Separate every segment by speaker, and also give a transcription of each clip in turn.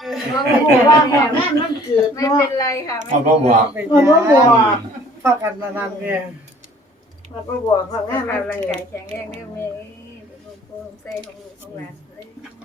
Speaker 1: ว่าของงานมันเกิด
Speaker 2: ไม่เป็นไรค่ะไม่
Speaker 3: เอา
Speaker 2: เป็น
Speaker 3: บ่บอก
Speaker 1: มันบ่บอกฝากกันนานๆเนี่ยมันบ่บอกของงานมัน
Speaker 2: กำลัง
Speaker 1: เกิ
Speaker 2: กา
Speaker 1: ด
Speaker 2: ยแข็งแรงได้ไหมเป็นโปรใส่ของลูกของหลานเลย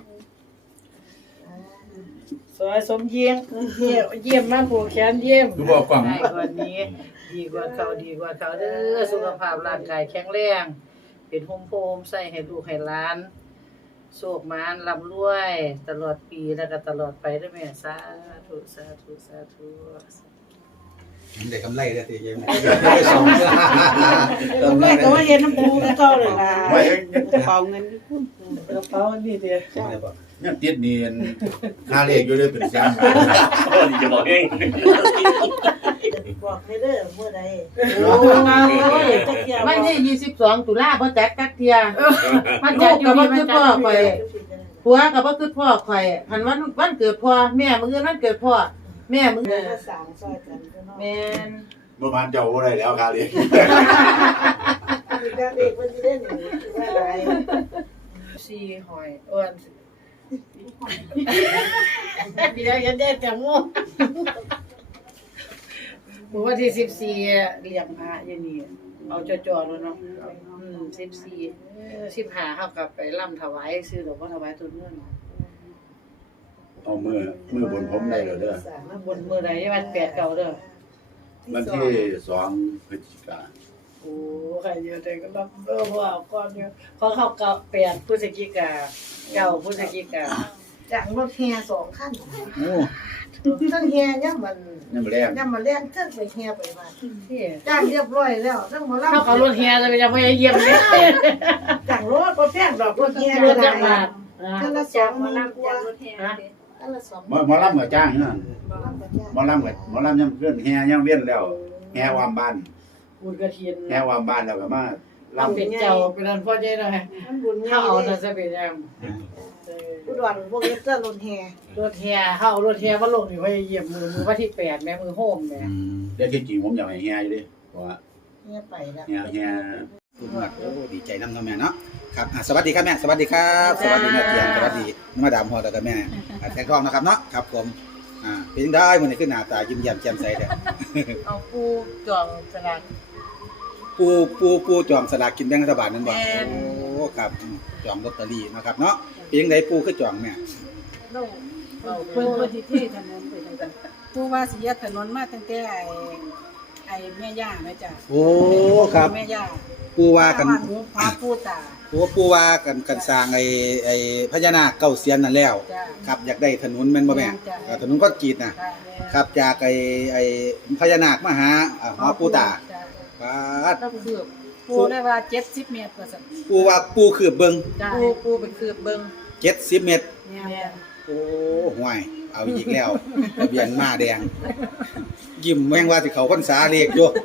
Speaker 1: สวยสมเยี่ยมเยี่ยมมากผู้แขนเยี่ยม
Speaker 3: ดูบอกกล่อง
Speaker 4: ได้กว่านี้ดีกว่าเขาเด้อสุขภาพร่างกายแข็งแรงเป็นโฮมโฮมใส่ให้ลูกให้หลานโชคมานร่ำรวยตลอดปีแล้วก็ตลอดไปเด้อแม่สาธุสาธุสาธุ
Speaker 5: ได้กำไรแล้วทียังได้สอง
Speaker 1: แม่ก็ว่าเห็นน้ำปูแล้วก็เลยนะ
Speaker 3: ไว้
Speaker 1: กระเป๋าเงินกระเป๋านี่เดียว
Speaker 3: ยังติดนี่ค่าเลขอยู่เลยเป็นแสน
Speaker 6: ดีจะบอกเอง
Speaker 1: บอกให้เด้อเมื่อใด
Speaker 4: โอ้ยวันที่22ตุลาบ่จัดจักเที่ยมาจัดอยู่บ่คือพ่อข่อยผัวก็บ่คือพ่อข่อยหันวันเกิดพ่อแม่มื้อวันเกิดพ่อแม่มื้อ
Speaker 1: สามซอยกันเนาะ
Speaker 4: แม่น
Speaker 3: เมื่อวานเจ้าอะไรแล้วค่าเลข
Speaker 1: เด็กมันจะได้หนีได้ไร
Speaker 4: ซีหอยอ้วนเดี๋ยวยันได้แต่ม่วงวันที่14เลี้ยงพระอยู่นี่เอาจ่อๆแล้วเนาะ14 15เฮาก็ไปร่ำถวายซื้อดอกบ่ถวายต้นเงิน
Speaker 3: เอามือบนผมได้แล้วเด้อ
Speaker 4: มาบนมื้อใดวัน8 9เด้อ
Speaker 3: วันที่2พฤศจิกายน
Speaker 4: โอ้ใครเยอะแต่ก็รับบ่เอาก่อนอยู่ขอเข้ากับ8พฤศจิกา9พฤศจิกา
Speaker 1: จากรถแห่2คัน
Speaker 3: โอ้
Speaker 1: ทั้งแห่เนี่ยมัน
Speaker 3: ยังบ่แรง
Speaker 1: เนี่ยมันแล่นเครื่องไปแห่ไปมา
Speaker 4: ที่
Speaker 1: จ้างเรียบร้อยแล้วทั้งหมด
Speaker 4: เขาเขารถแห่จะยังไม่เยี่ยมเลย
Speaker 1: จ้างรถบ่แพงดอกรถแห่
Speaker 4: ร
Speaker 1: เล
Speaker 4: ถ
Speaker 1: ย
Speaker 4: จักรบาท
Speaker 1: ท่านละ
Speaker 2: จาก
Speaker 1: 20,000
Speaker 2: มานั่ง
Speaker 1: กว่า
Speaker 2: จากรถแห่
Speaker 1: ท่านละ2,000
Speaker 3: หมอลำก็จ้างอยู่นั่นหมอลำยังเพื่อนแห่ยังเวียนแล้วแห่วามบ้าน
Speaker 4: บุญกระเทียน
Speaker 3: แห่วามบ้านแล้วก็มา
Speaker 4: เราเป็นเจ้าเป็นอันพ่อเจ้าหน่อย
Speaker 1: มันบุญ
Speaker 4: เขา
Speaker 1: เฮา
Speaker 4: เอา
Speaker 1: เอา
Speaker 4: แต่จะเป็นยัง
Speaker 1: อุดรพวกนี้จะรถแห่
Speaker 4: รถแห่เขารถแห่ว่าลงอยู่ว่าเยี่ยมมือวันที่8แม่มือโฮมแม่
Speaker 3: เดี๋ยวที่จริงผมอยากให้แห่อยู่ดิเพราะว่า
Speaker 1: แห่ไปแล้ว
Speaker 3: แห่
Speaker 5: คุณหมดโอ้ดีใจน้ำแม่เนาะครับสวัสดีครับแม่สวัสดีครับสวัสดีแม่เตียงสวัสดีมาดามฮอแล้วก็แม่แตงทองนะครับเนาะครับผมเป็นได้มื้อนี้คือหน้าตายิ้มแย้มแจ่มใสเด้อ
Speaker 4: เอาปูจองสลาก
Speaker 5: ปูจองสลากกินแบ่งรัฐบาลนั่นบ่
Speaker 4: แม่น
Speaker 5: โอ้ครับจองลอตเตอรี่นะครับเนาะเป็นจังไดปูคือจองแม่
Speaker 7: เพิ่นที่ถนนไปจังซั่นผู้ว่าสิยัดถนนมาตั้งแต่ไอ้แม่ย่าแม่จ้ะ
Speaker 5: โอ้ครับ
Speaker 7: แม่ย่า
Speaker 5: ปูว่ากัน
Speaker 7: หูพาปูตา
Speaker 5: ปูว่ากันสร้างไอ้พญานาคเก้าเสียนนั่นแล้ว
Speaker 7: จ้ะ
Speaker 5: ครับอยากได้ถนนแม่นบ่แม่
Speaker 7: จ้ะ
Speaker 5: ถนนก็กรีดนะ
Speaker 7: ค่ะ
Speaker 5: ครับจากไอ้พญานาคมาหาหอปูตา
Speaker 7: จ้ะ
Speaker 5: ปาด
Speaker 7: แล้วคือปูได้ว่า70เมตรว่าซั่น
Speaker 5: ปูว่าปูคืบเบิ่ง
Speaker 7: จ้ะ
Speaker 4: ปูไปคืบเบิ่ง
Speaker 5: 70 เมตร
Speaker 7: แม่
Speaker 4: แม่
Speaker 7: จ้ะ
Speaker 5: โอ้ห่วยเอาอีกแล้วทะเบียนมาแดง ยิ้มแม่งว่าสิเขาพรรษาเลขอยู่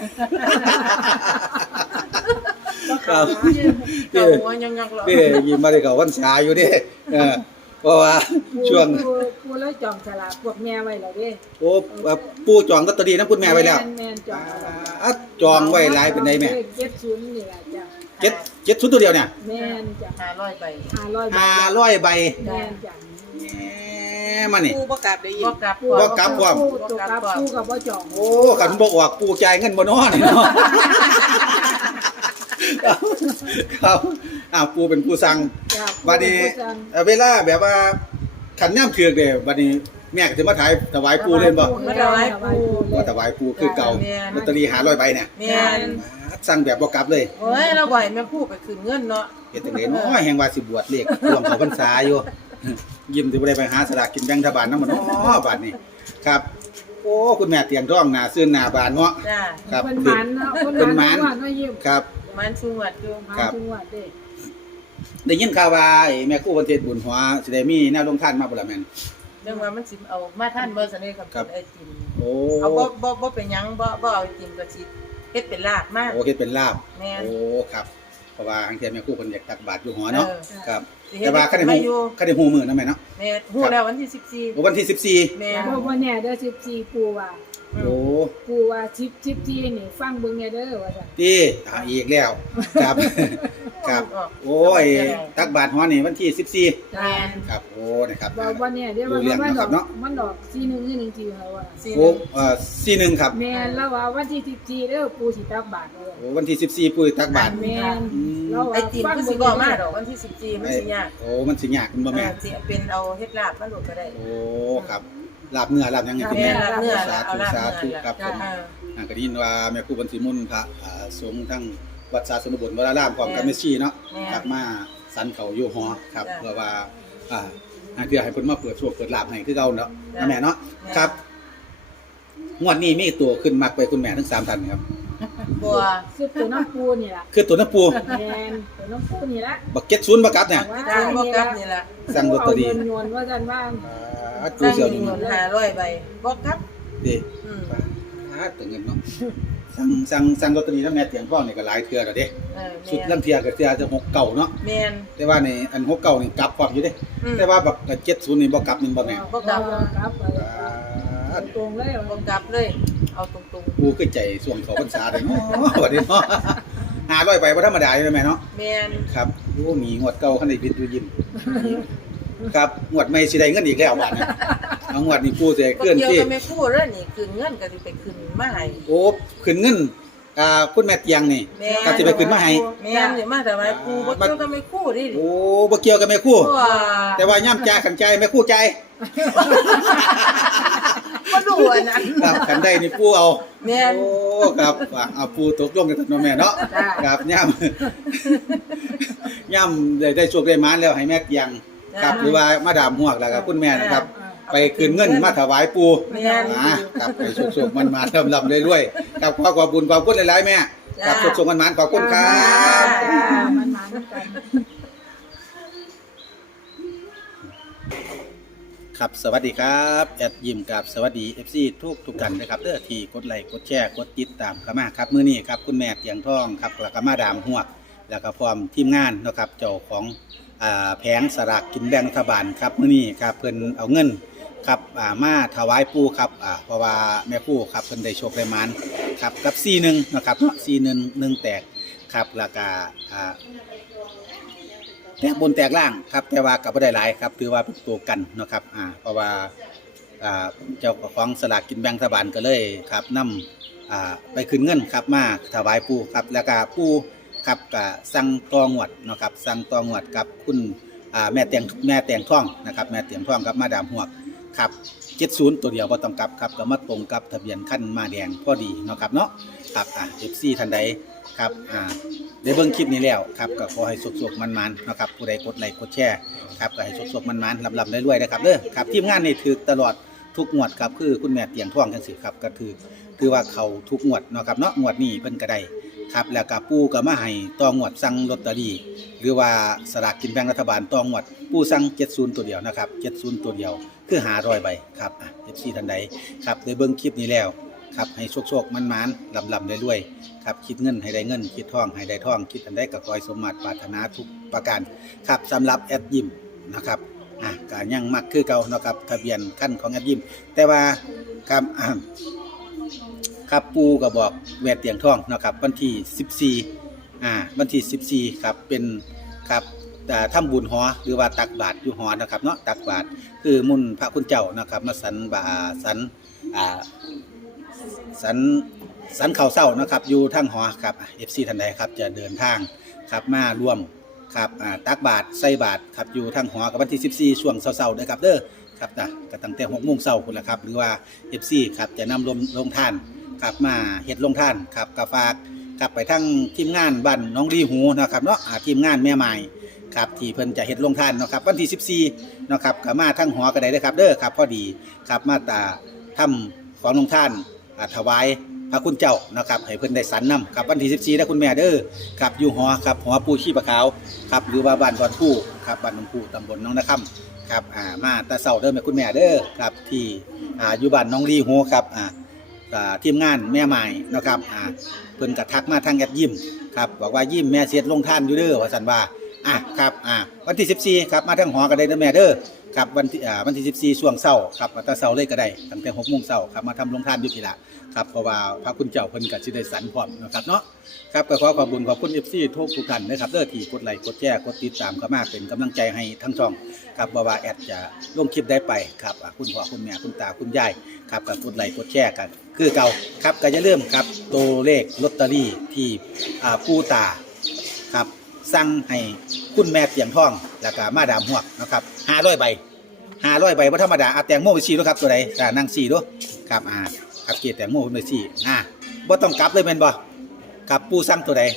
Speaker 5: ครับ
Speaker 4: เจ้าหัวยังๆหรอ
Speaker 5: เด้ยิ้มมาได้เขาพรรษาอยู่เด้เพราะว่าช่วง
Speaker 7: ปูเลยจองสลากพวกแม่ไว้แล้วเด้
Speaker 5: โอ้ปูจองลอตเตอรี่นำคุณแม่ไว้แล้ว
Speaker 7: แม่นจองไว้
Speaker 5: จองไว้หลายเป็นไดแม่
Speaker 7: 70นี่ล่ะจ้ะ
Speaker 5: 7ชุดตัวเดียวเนี่ย
Speaker 7: แม่นจ้ะ
Speaker 4: 500ใบ
Speaker 7: 500
Speaker 5: 500ใบ
Speaker 7: แม่นจ้ะ
Speaker 5: มานี่
Speaker 4: ปูบ่กลับได้ยินบ่กลับ
Speaker 5: บ่กลับพร้อม
Speaker 7: ปูตัวกลับปูก็บ่จอง
Speaker 5: โอ้ขันบ่ออกปูจ่ายเงินบ่น้อนี่เนาะครับปูเป็นผู้สั่ง
Speaker 7: จ้ะ
Speaker 5: บัดนี้
Speaker 7: ปูสั่ง
Speaker 5: เวลาแบบว่าขันย่ำเถือกเด้บัดนี้แม่ก็สิมาขายถวายปูเล่นบ่
Speaker 4: มาถวายปู
Speaker 5: ว่าถวายปูคือเก่าลอตเตอรี่500ใบเนี่ย
Speaker 4: แม่น
Speaker 5: สั่งแบบบ่กลับเลย
Speaker 4: โอ้ยเราบ่ให้แม่พูดไปคืนเงินเนาะ
Speaker 5: เฮ็ดจังได๋เนาะแห่งว่าสิบวชเลขรวมเข้าพรรษาอยู่ยิ้มสิบ่ได้ไปหาสลากกินแบ่งรัฐบาลนำบ่เนาะบัดนี้ครับโอ้คุณแม่เตรียมท้องหน้าซื่นหน้าบานเนาะ
Speaker 4: จ้า
Speaker 5: ครับ
Speaker 7: เพิ่นหมันเนาะ
Speaker 5: เพิ่นหมาน
Speaker 7: เพิ่นมายิ้ม
Speaker 5: ครับ
Speaker 4: มันชูวัดอยู่
Speaker 7: หมัน
Speaker 5: ครับ
Speaker 7: จังหวัดเด้
Speaker 5: ได้ยินข่าวว่าไอ้แม่ครูวันเทศบุญหัวสิได้มีแนวลงท่านมาบ่ล่ะแม่น
Speaker 4: เรื่องว่ามันสิเอามาท่านบ่ซั่นเด้ครับ
Speaker 5: ครับ
Speaker 4: ไอติม
Speaker 5: โอ้
Speaker 4: เอาบ่เป็นหยังบ่เอาไอติมก็สิเฮ็ดเป็นลาบมาก
Speaker 5: โอ้เฮ็ดเป็นลาบ
Speaker 4: แม่น
Speaker 5: โอ้ครับเพราะว่าทางเทียแม่ครูเพิ่นอยากตักบาตรอยู่หอเนาะ
Speaker 4: เออ
Speaker 5: ครับ
Speaker 4: สิเฮ็
Speaker 5: แต่
Speaker 4: ด
Speaker 5: ว่าคันได้
Speaker 4: ให้
Speaker 5: ฮู้
Speaker 4: อยู่
Speaker 5: คันได้ฮู้มื้อนะแม่เนาะ
Speaker 4: แม่ฮู้แล้ววันที่
Speaker 5: โอ้วันที่
Speaker 4: 14แม่
Speaker 7: บ่แน่เด้อ14ปูว่า
Speaker 5: 14 โอ้
Speaker 7: ปูว่าชิปที่นี่ฟังเบิ่งแน่เด้อว่าซั่น
Speaker 5: ที่อีกแล้วครับ ครับโอ้ยตักบาทฮอนี่วันที่14
Speaker 7: แม่น
Speaker 5: ครับโอ้นะครับ
Speaker 7: ว่าเนี่ยเดี๋ยว
Speaker 5: รู้เรื่อง
Speaker 7: มัน
Speaker 5: นะครับเนาะ
Speaker 7: มันดอก41คือ1ทีเขาว่า
Speaker 5: โอ้41ครับ
Speaker 7: แม่นแล้วว่าวันที่14เด้อปูสิตักบาทเลย
Speaker 5: โอ้วันที่14ปุ้ยตักบาท
Speaker 7: แม่นแล้วว่า
Speaker 6: ไอติมคือสิบ่มาดอกวันที่14มันสิยาก
Speaker 5: โอ้มันสิยากคุณบ่แม่
Speaker 6: สิเป็นเอาเฮ็ดลาบมาโหลดก็ได้
Speaker 5: โอ้ครับลาบเนื้อลาบหยังไงคุณแม่
Speaker 6: ลาบเนื้อ
Speaker 5: สา
Speaker 6: เอา
Speaker 5: ธุ
Speaker 6: ลาบ
Speaker 5: สาธุ
Speaker 6: เนื้อ
Speaker 5: ครับผม
Speaker 6: อ่า
Speaker 5: ก็ได้ยินว่าแม่ครูบันทิมุนพระสงฆ์ทั้งวัดสาสนบุญวรารามพร้อมกับแม่ชีเนาะ
Speaker 6: แม่
Speaker 5: ครับมาสันเขาอยู่หอครับ
Speaker 6: จ้ะ
Speaker 5: เพื่อว่าให้เพื่อให้เพิ่นมาเปิดโชคเปิดลาภให้คือเก่าเนาะ
Speaker 6: จ้ะ
Speaker 5: แม่เนาะ
Speaker 6: จ้ะ
Speaker 5: ครับงวดนี้มีตัวขึ้นมักไปคุณแม่ทั้ง3ท่านครับ
Speaker 6: บัว
Speaker 7: คือตัวน้ำปูนี่ล่ะ
Speaker 5: คือตัวน้ำปู
Speaker 7: แม่นตัวน้ำปูนี่ล่ะ
Speaker 5: บัก70บ่กลับเนี่ย
Speaker 7: ว่า
Speaker 6: จ้างบ่กลับนี่ล่ะ
Speaker 5: สั่งลอตเตอรี่
Speaker 7: เอาเงินโยนว่าซั่นว่า
Speaker 5: กู
Speaker 6: จ้าง
Speaker 5: เสียว
Speaker 6: มี
Speaker 5: นี่
Speaker 6: เงิน500ใบบ่กลับ
Speaker 5: ดิ
Speaker 6: อืม
Speaker 5: ตัวเงินเนาะสั่งลอตเตอรี่แล้วแม่เตียงพ่อนี่ก็หลายเทื่อแล้วเด้
Speaker 6: เออ
Speaker 5: สุด
Speaker 6: แม่
Speaker 5: ลั
Speaker 6: น
Speaker 5: งเทื่อก็เทื่อจะ6เก่าเนาะ
Speaker 6: แม่น
Speaker 5: แต่ว่าในอัน6เก่านี่กลับพร้อมอยู่เด้
Speaker 6: อืม
Speaker 5: แต่ว่าแบบ70นี่บ่กลับนี่บ่แม่
Speaker 6: บ่กลับ
Speaker 7: ครับตรงเลย
Speaker 6: บ่กลับเลย เอาตรง
Speaker 5: กูคือใจส่วงเขาพรรษาได้เนาะบัดนี้เนาะ500ใบบ่ธรรมดาอยู่แม่เนาะ
Speaker 6: ๆแม่น
Speaker 5: ครับโอ้มีงวดเก่าคันได้บิดอยู่ยิ้มครับงวดใหม่สิได้เงินอีกแล้วบาดนี้เอางวดนี้กูสิ
Speaker 6: บ่
Speaker 5: เคลื่อน
Speaker 6: เกี่ยว
Speaker 5: ที่
Speaker 6: กับแม่ครูเด้อนี่คืนเงินก็สิไปคืนมาให้
Speaker 5: โอ้ขึ้นเงินคุณแม่เตียงนี่
Speaker 6: แม่
Speaker 5: ก็สิไปขึ้นมาให้
Speaker 6: แม่นนี่มาแต่ว่าครูบ่เกี่ยวกับแม่ครูดิ
Speaker 5: โอ้บ่เกี่ยวกับแม่ครู่
Speaker 6: ว่า
Speaker 5: แต่ว่าย่ำจ่ายขันใจายแม่ครู่ใจาย
Speaker 6: บ่รู้อันนั้น
Speaker 5: ครับขันได้นี่ปู่เอา
Speaker 6: แม่น
Speaker 5: โอ้ครับเอาปู่ตกลงกันเนาะแม่เนาะครับย่ำ ย่ำได้โชคได้หมานแล้วให้แม่เตียงครับหรือว่ามาดามหวกแล้วก็คุณแม่นะครับ ไปคืนเงินมาถวายปู่
Speaker 6: แม่น
Speaker 5: ครับไปโชคๆมันมาลำๆเรื่อยๆครับขอบบุญขอบคุณหลายๆแม่ครับโชคๆมันๆขอบคุณครับ
Speaker 7: มันมาด้วยกัน
Speaker 5: ครับสวัสดีครับแอดยิมกับสวัสดี FC ทุกท่านนะครับเด้อที่กดไลค์กดแชร์กดติดตามเข้ามาครับมื้อนี้ครับคุณแม่เตียงทองครับแล้วก็มาดามหวกแล้วก็พร้อมทีมงานนะครับเจ้าของแผงสลากกินแบ่งรัฐบาลครับมื้อนี้ครับเพิ่นเอาเงินครับมาถวายปู่ครับเพราะว่าแม่ปู่ครับเพิ่นได้โชคได้หมานครับกับ41นะครับ41แตกครับแล้วก็แตกบนแตกล่างครับแต่ว่ากับบ่ได้หลายครับถือว่าเป็นตัวกันเนาะครับเพราะว่าเจ้าของสลากกินแบ่งรัฐบาลก็เลยครับนำไปขึ้นเงินครับมาถวายปู่ครับแล้วก็ปู่ครับก็สั่งตองวดเนาะครับสั่งตองวดกับคุณแม่เตียงท่องนะครับแม่เตียงท่องกับมาดามหวกครับ70ตัวเดียวบ่ต้องกลับครับก็มาตรงกับทะเบียนคันมาแดงพอดีเนาะครับเนาะครับFC ท่านใดครับได้เบิ่งคลิปนี้แล้วครับก็ขอให้สุขๆมันๆนะครับผู้ใดกดไลค์กดแชร์ครับก็ให้สุขๆมันๆลำๆรวยๆนะครับเด้อครับทีมงานนี่ถือตลอดทุกงวดครับคือคุณแม่เตียงท่องจังซี่ครับก็ถือว่าเขาทุกงวดเนาะครับเนาะงวดนี้เพิ่นก็ได้ครับแล้วก็ปู่ก็มาให้ต่องวดสั่งลอตเตอรี่หรือว่าสลากกินแบ่งรัฐบาลต่องวดปู่สั่ง70ตัวเดียวนะครับ70ตัวเดียวคือ500ใบครับFC ท่านใดครับได้เบิ่งคลิปนี้แล้วครับให้โชคๆมันๆลำๆรวยๆครับคิดเงินให้ได้เงินคิดทองให้ได้ทองคิดอันใดก็ขอให้สมมาตรปรารถนาทุกประการครับสำหรับแอดยิมนะครับก็ยังมักคือเก่าเนาะครับทะเบียนคันของแอดยิมแต่ว่าครับครับปูก็บอกแวดเตียงทองนะครับวันที่14วันที่14ครับเป็นครับทำบุญหอหรือว่าตักบาตรอยู่หอนะครับเนาะตักบาตรคือมุ่นพระคุณเจ้านะครับมาสันเขาเศร้านะครับอยู่ทั้งหอครับ FC ท่านใดครับจะเดินทางครับมาร่วมครับตักบาตรใส่บาตรครับอยู่ทั้งหอกับวันที่14ช่วงเช้าๆด้วยครับเด้อครับก็ตั้งแต่6 โมงเช้าพุ่นละครับหรือว่า FC ครับจะนำลงท่านครับมาเฮ็ดลงท่านครับก็ฝากครับไปทั้งทีมงานบ้านน้องดีหูนะครับเนาะทีมงานแม่ใหม่ครับที่เพิ่นจะเฮ็ดลงท่านเนาะครับวันที่14เนาะครับก็มาทั้งหอก็ได้เด้อครับเด้อครับพอดีครับมาทำของลงท่านถวายพระคุณเจ้านะครับให้เพิ่นได้สันนำครับวันที่14นะคุณแม่เด้อครับอยู่หอครับหอปู่ชีปะขาวครับหรือว่าบ้านดอนผู้ครับบ้านหนองผู้ตำบลหนองนาคำครับมาแต่เช้าเด้อแม่คุณแม่เด้อครับที่อยู่บ้านน้องลีโฮครับทีมงานแม่ใหม่นะครับเพิ่นก็ทักมาทางแอดยิ้มครับบอกว่ายิ้มแม่เสียดลงท่านอยู่เด้อว่าซั่นว่าครับวันที่14ครับมาทางหอก็ได้เด้อแม่เด้อครับวันที่14ช่วงเช้าครับมาแต่เช้าเลยก็ได้ตั้งแต่6 โมงเช้าครับมาทำโรงทานอยู่ที่ละครับเพราะว่าพระคุณเจ้าเพิ่นก็สิได้สรรพร้อมนะครับเนาะครับก็ขอขอบคุณ FC ทุกท่านนะครับเด้อที่กดไลค์กดแชร์กดติดตามเข้ามาเป็นกำลังใจให้ทั้งช่องครับบ่ว่าแอดจะลงคลิปได้ไปครับคุณพ่อคุณแม่คุณตาคุณยายครับก็กดไลค์กดแชร์กันคือเก่าครับก็อย่าลืมครับตัวเลขลอตเตอรี่ที่ปู่ตาครับสั่งให้คุณแม่เตียงทองแล้วก็มาดามฮวกนะครับ500 ใบ500 ใบบ่ธรรมดาแตงโมไป4ด้วยครับตัวใดนั่ง4ด้วยครับครับเกตแตงโมไป4บ่ต้องกลับเลยแม่นบ่ครับปู่สั่งตัวใด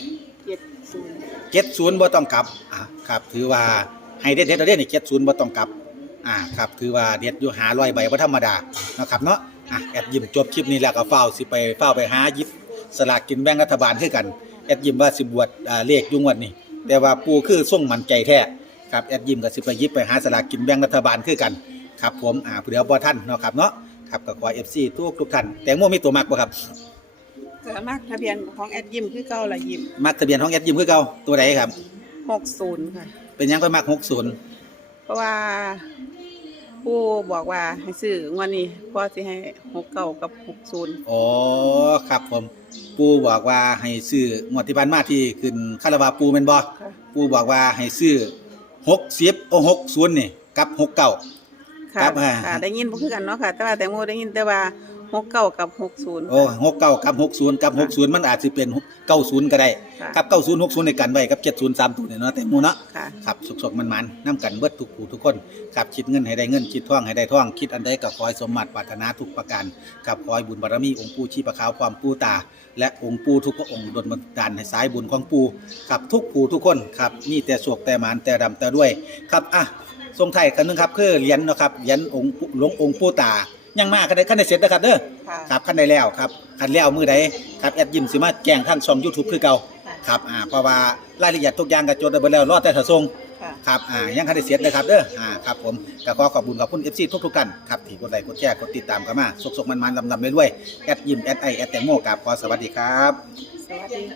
Speaker 5: 70บ่ต้องกลับครับถือว่าให้เด็ดๆเอาเด้นี่70บ่ต้องกลับครับถือว่าเด็ดอยู่500 ใบบ่ธรรมดานะครับเนาะแอดยิ้มจบคลิปนี้แล้วก็ฟ้าวไปหาหยิบสลากกินแบ่งรัฐบาลคือกันแอดยิ้มว่าสิบวชเลขอยู่งวดนี้แต่ว่าปู่คือทรงมั่นใจแท้ครับแอดยิ้มก็สิไปหยิบไปหาสลากกินแบ่งรัฐบาลคือกันครับผมเผื่อบ่ทันเนาะครับเนาะครับก็ขอ FC ทุกท่านแตงโมมีตัวมักบ่ครับ
Speaker 8: ก็มักทะเบียนของแอดยิมคือเก่าละยิม
Speaker 5: มักทะเบียนของแอดยิ้มคือเก่าตัวใดครับ
Speaker 8: 60ค่ะ
Speaker 5: เป็นหยังค่อยมัก60
Speaker 8: เพราะว่าผู้บอกว่าให้ซื้องวดนี้พอสิให้69กับ60
Speaker 5: อ๋อครับผมปู่บอกว่าให้ซื้องวดที่ผ่านมาที่ขึ้นคาราวาปู่แม่นบ่ปู่บอกว่าให้ซื้อ60นี่กับ69
Speaker 8: ค่ะได้ยินบ่คือกันเนาะค่ะแต่ว่าแตงโมได้ยินแต่ว่า69กับ60
Speaker 5: โอ้69กับ60กับ60มันอาจสิเป็น90ก็ได้กับ90 60ในกันไว้กับ70 3ตัวนี่เนาะแตงโมเนาะครับสุกๆมันๆนำกันเบิดทุกผู้ทุกคนครับคิดเงินให้ได้เงินคิดทองให้ได้ทองคิดอันใดก็ขอให้สมหวังปรารถนาทุกประการครับขอให้บุญบารมีองค์ปู่ชีพขาวความปู่ตาและองค์ปู่ทุกพระองค์ดลบันดาลให้สายบุญของปู่ครับทุกผู้ทุกคนครับมีแต่โชคแต่หมานแต่ร่ำแต่รวยครับส่งท้ายกันนึงครับคือเหรียญเนาะครับเหรียญองค์หลวงองค์ปู่ตายังมาคันได้เสร็จนะครับเด้อครับคันได้แล้วครับคันแล้วมื้อใดครับแอดยิ้มสิมาแจ้งทางช่อง YouTube คือเก่าครับเพราะว่ารายละเอียดทุกอย่างก็จดไว้เบิดแล้วรอแต่ถ้าส่งครับยังคันได้เสร็จนะครับเด้อครับผมก็ขอขอบคุณ FC ทุกท่านครับที่กดไลค์กดแชร์กดติดตามกันมาสุขๆมันๆลำๆรวยๆแอดยิ้มแอดแตงโมครับขอสวัสดีครับ
Speaker 8: สวัสดี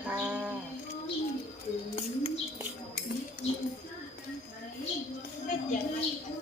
Speaker 8: ค่ะ